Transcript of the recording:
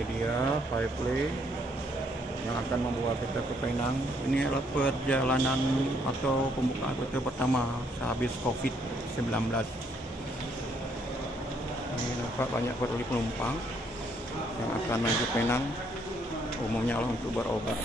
Ini dia Firefly yang akan membawa kita ke Penang. Ini adalah perjalanan atau pembukaan rute pertama sehabis COVID-19. Ini nampak banyak penumpang yang akan menuju Penang, umumnya untuk berobat.